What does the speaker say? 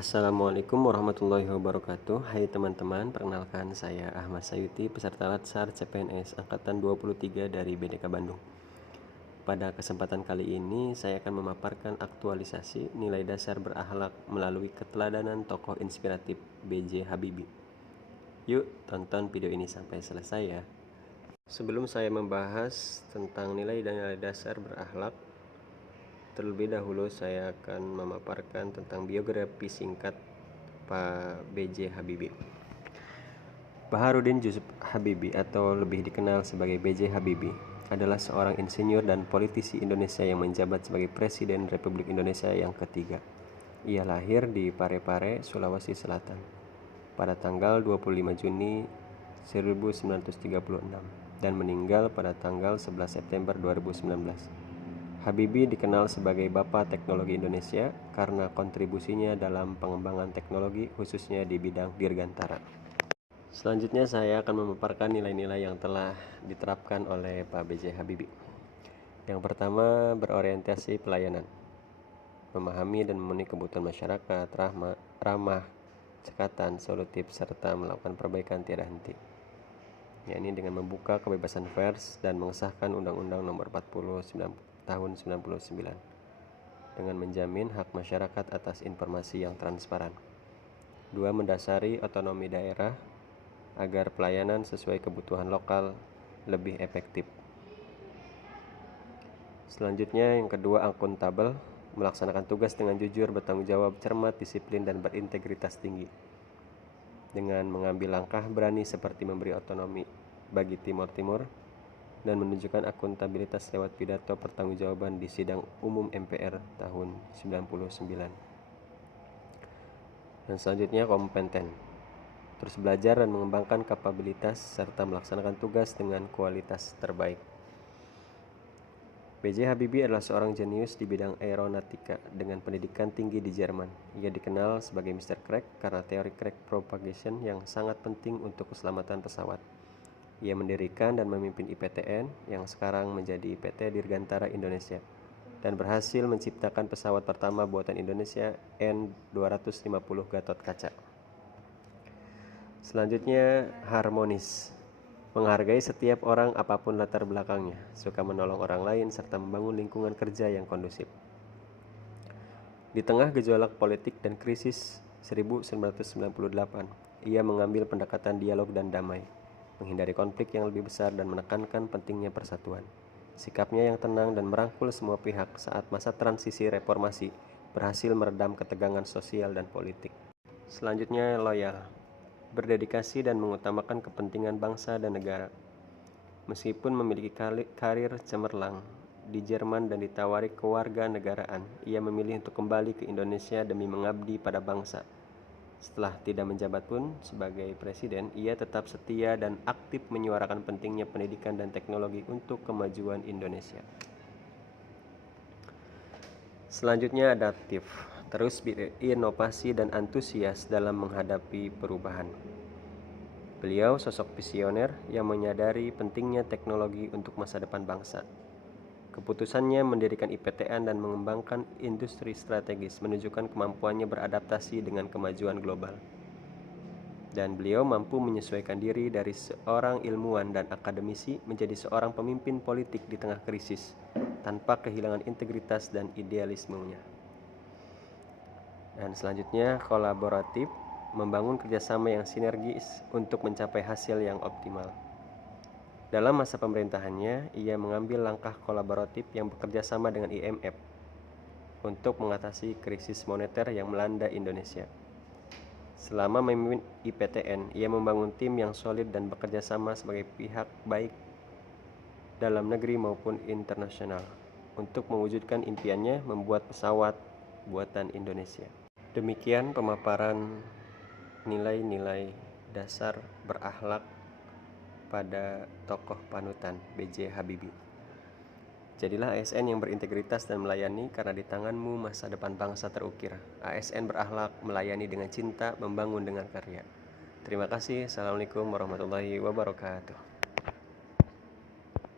Assalamualaikum warahmatullahi wabarakatuh. Hai teman-teman, perkenalkan saya Ahmad Sayuti, peserta Latsar CPNS Angkatan 23 dari BDK Bandung. Pada kesempatan kali ini, saya akan memaparkan aktualisasi nilai dasar berakhlak melalui keteladanan tokoh inspiratif B.J. Habibie. Yuk, tonton video ini sampai selesai ya. Sebelum saya membahas tentang nilai dan nilai dasar berakhlak, terlebih dahulu saya akan memaparkan tentang biografi singkat Pak B.J. Habibie. Baharudin Yusuf Habibie atau lebih dikenal sebagai B.J. Habibie adalah seorang insinyur dan politisi Indonesia yang menjabat sebagai Presiden Republik Indonesia yang ketiga. Ia lahir di Parepare, Sulawesi Selatan pada tanggal 25 Juni 1936 dan meninggal pada tanggal 11 September 2019. Habibie dikenal sebagai Bapak Teknologi Indonesia karena kontribusinya dalam pengembangan teknologi khususnya di bidang dirgantara. Selanjutnya saya akan memaparkan nilai-nilai yang telah diterapkan oleh Pak B.J. Habibie. Yang pertama, berorientasi pelayanan. Memahami dan memenuhi kebutuhan masyarakat, ramah, cekatan, solutif, serta melakukan perbaikan tiada henti. Yakni dengan membuka kebebasan pers dan mengesahkan Undang-Undang Nomor 40 tahun 99 dengan menjamin hak masyarakat atas informasi yang transparan. 2. Mendasari otonomi daerah agar pelayanan sesuai kebutuhan lokal lebih efektif. Selanjutnya yang kedua, akuntabel, melaksanakan tugas dengan jujur, bertanggung jawab, cermat, disiplin, dan berintegritas tinggi. Dengan mengambil langkah berani seperti memberi otonomi bagi Timur Timur dan menunjukkan akuntabilitas lewat pidato pertanggungjawaban di sidang umum MPR tahun 99. Dan selanjutnya kompeten, terus belajar dan mengembangkan kapabilitas serta melaksanakan tugas dengan kualitas terbaik. B.J. Habibie adalah seorang jenius di bidang aeronautika dengan pendidikan tinggi di Jerman. Ia dikenal sebagai Mr. Crack karena teori crack propagation yang sangat penting untuk keselamatan pesawat. Ia mendirikan dan memimpin IPTN yang sekarang menjadi PT Dirgantara Indonesia dan berhasil menciptakan pesawat pertama buatan Indonesia N250 Gatot Kaca. Selanjutnya, harmonis. Menghargai setiap orang apapun latar belakangnya, suka menolong orang lain serta membangun lingkungan kerja yang kondusif. Di tengah gejolak politik dan krisis 1998, ia mengambil pendekatan dialog dan damai, menghindari konflik yang lebih besar dan menekankan pentingnya persatuan. Sikapnya yang tenang dan merangkul semua pihak saat masa transisi reformasi berhasil meredam ketegangan sosial dan politik. Selanjutnya, loyal, berdedikasi dan mengutamakan kepentingan bangsa dan negara. Meskipun memiliki karir cemerlang di Jerman dan ditawari kewarganegaraan, ia memilih untuk kembali ke Indonesia demi mengabdi pada bangsa. Setelah tidak menjabat pun sebagai presiden, ia tetap setia dan aktif menyuarakan pentingnya pendidikan dan teknologi untuk kemajuan Indonesia. Selanjutnya, adaptif, terus berinovasi dan antusias dalam menghadapi perubahan. Beliau sosok visioner yang menyadari pentingnya teknologi untuk masa depan bangsa. Keputusannya mendirikan IPTN dan mengembangkan industri strategis menunjukkan kemampuannya beradaptasi dengan kemajuan global. Dan beliau mampu menyesuaikan diri dari seorang ilmuwan dan akademisi menjadi seorang pemimpin politik di tengah krisis, tanpa kehilangan integritas dan idealismenya. Dan selanjutnya, kolaboratif, membangun kerjasama yang sinergis untuk mencapai hasil yang optimal. Dalam masa pemerintahannya, ia mengambil langkah kolaboratif yang bekerja sama dengan IMF untuk mengatasi krisis moneter yang melanda Indonesia. Selama memimpin IPTN, ia membangun tim yang solid dan bekerja sama sebagai pihak baik dalam negeri maupun internasional untuk mewujudkan impiannya membuat pesawat buatan Indonesia. Demikian pemaparan nilai-nilai dasar berakhlak pada tokoh panutan B.J. Habibie. Jadilah ASN yang berintegritas dan melayani karena di tanganmu masa depan bangsa terukir. ASN berakhlak, melayani dengan cinta, membangun dengan karya. Terima kasih. Assalamualaikum warahmatullahi wabarakatuh.